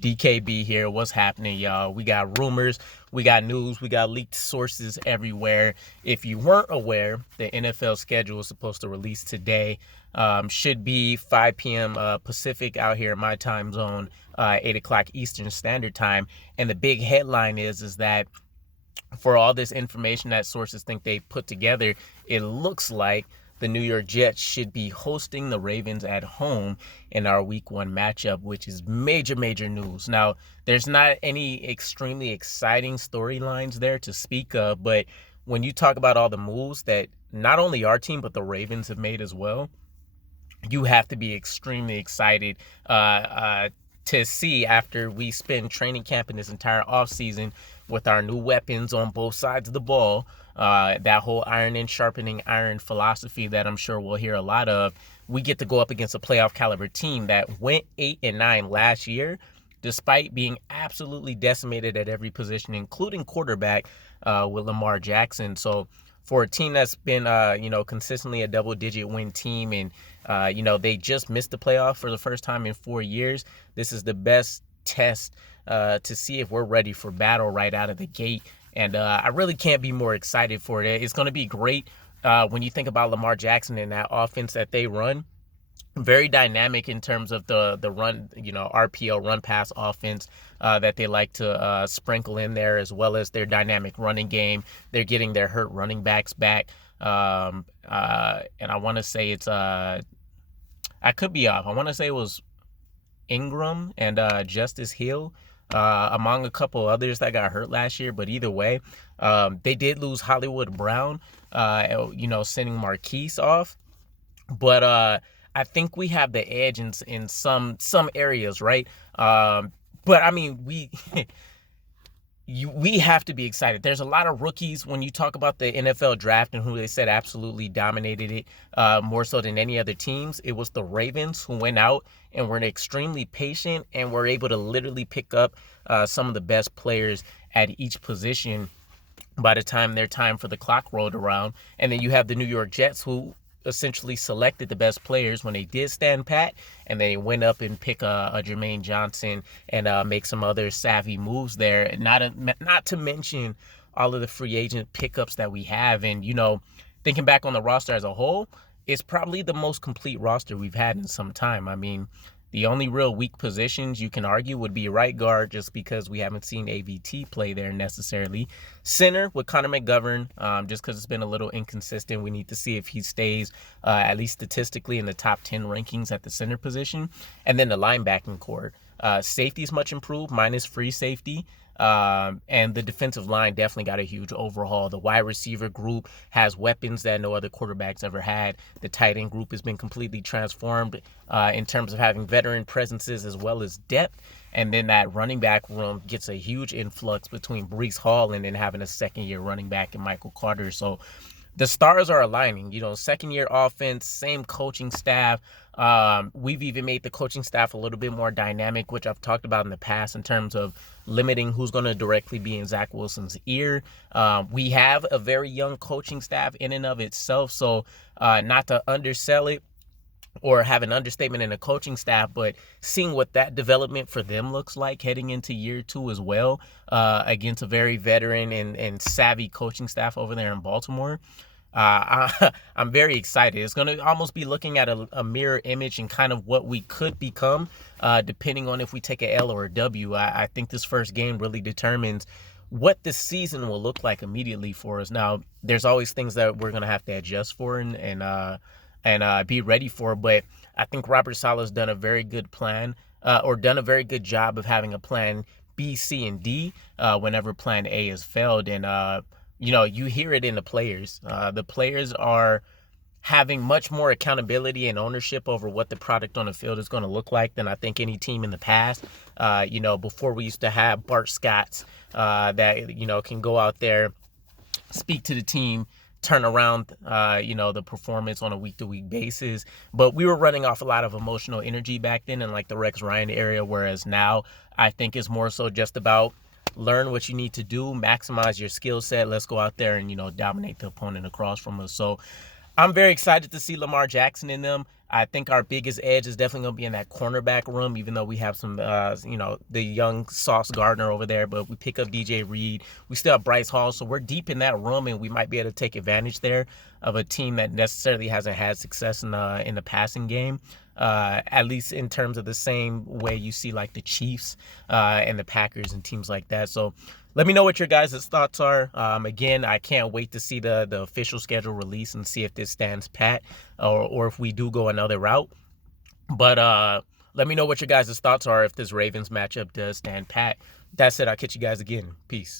DKB here. What's happening, y'all? We got rumors, we got news, we got leaked sources everywhere. If you weren't aware, the NFL schedule is supposed to release today. Should be 5 p.m. Pacific out here in my time zone, 8 o'clock Eastern Standard Time. And the big headline is that for all this information that sources think they put together, it looks like the New York Jets should be hosting the Ravens at home in our week 1 matchup, which is major news. Now, there's not any extremely exciting storylines there to speak of, but when you talk about all the moves that not only our team, but the Ravens have made as well, you have to be extremely excited to see after we spend training camp in this entire offseason with our new weapons on both sides of the ball, that whole iron and sharpening iron philosophy that I'm sure we'll hear a lot of. We get to go up against a playoff caliber team that went 8-9 last year, despite being absolutely decimated at every position, including quarterback, with Lamar Jackson. So for a team that's been, consistently a double-digit win team, and they just missed the playoff for the first time in 4 years, this is the best test to see if we're ready for battle right out of the gate. And I really can't be more excited for it. It's going to be great when you think about Lamar Jackson and that offense that they run. Very dynamic in terms of the run, RPO, run pass offense that they like to sprinkle in there, as well as their dynamic running game. They're getting their hurt running backs back. And I want to say it's, I could be off. I want to say it was Ingram and Justice Hill, among a couple others that got hurt last year. But either way, they did lose Hollywood Brown, sending Marquise off. But I think we have the edge in some areas, right? But I mean, we have to be excited. There's a lot of rookies when you talk about the NFL draft and who they said absolutely dominated it, more so than any other teams. It was the Ravens who went out and were extremely patient and were able to literally pick up some of the best players at each position by the time their time for the clock rolled around. And then you have the New York Jets, who essentially selected the best players when they did stand pat, and they went up and pick a Jermaine Johnson and make some other savvy moves there. Not to mention all of the free agent pickups that we have. And, thinking back on the roster as a whole, it's probably the most complete roster we've had in some time. I mean, the only real weak positions you can argue would be right guard, just because we haven't seen AVT play there necessarily. Center with Connor McGovern, just because it's been a little inconsistent. We need to see if he stays, at least statistically, in the top 10 rankings at the center position. And then the linebacking core. Safety is much improved, minus free safety. And the defensive line definitely got a huge overhaul. The wide receiver group has weapons that no other quarterbacks ever had. The tight end group has been completely transformed in terms of having veteran presences as well as depth. And then that running back room gets a huge influx between Breece Hall and then having a second-year running back in Michael Carter. So the stars are aligning, second-year offense, same coaching staff. We've even made the coaching staff a little bit more dynamic, which I've talked about in the past in terms of limiting who's going to directly be in Zach Wilson's ear. We have a very young coaching staff in and of itself, so not to undersell it or have an understatement in the coaching staff, but seeing what that development for them looks like heading into year 2 as well, against a very veteran and savvy coaching staff over there in Baltimore. I'm very excited. It's going to almost be looking at a mirror image and kind of what we could become, depending on if we take an L or a W. I think this first game really determines what the season will look like immediately for us. Now, there's always things that we're going to have to adjust for and be ready for, but I think Robert Saleh's done a very good plan, or done a very good job of having a plan B, C, and D whenever plan A has failed. And you hear it in the players. The players are having much more accountability and ownership over what the product on the field is going to look like than I think any team in the past. Before we used to have Bart Scotts that, can go out there, speak to the team, turn around, the performance on a week-to-week basis. But we were running off a lot of emotional energy back then in like the Rex Ryan area, whereas now I think it's more so just about learn what you need to do, maximize your skill set. Let's go out there and, dominate the opponent across from us. So I'm very excited to see Lamar Jackson in them. I think our biggest edge is definitely going to be in that cornerback room, even though we have some, the young Sauce Gardner over there, but we pick up DJ Reed. We still have Bryce Hall, so we're deep in that room, and we might be able to take advantage there of a team that necessarily hasn't had success in the passing game. At least in terms of the same way you see like the Chiefs and the Packers and teams like that. So let me know what your guys' thoughts are. Again, I can't wait to see the official schedule release and see if this stands pat or if we do go another route. But let me know what your guys' thoughts are if this Ravens matchup does stand pat. That said, I'll catch you guys again. Peace.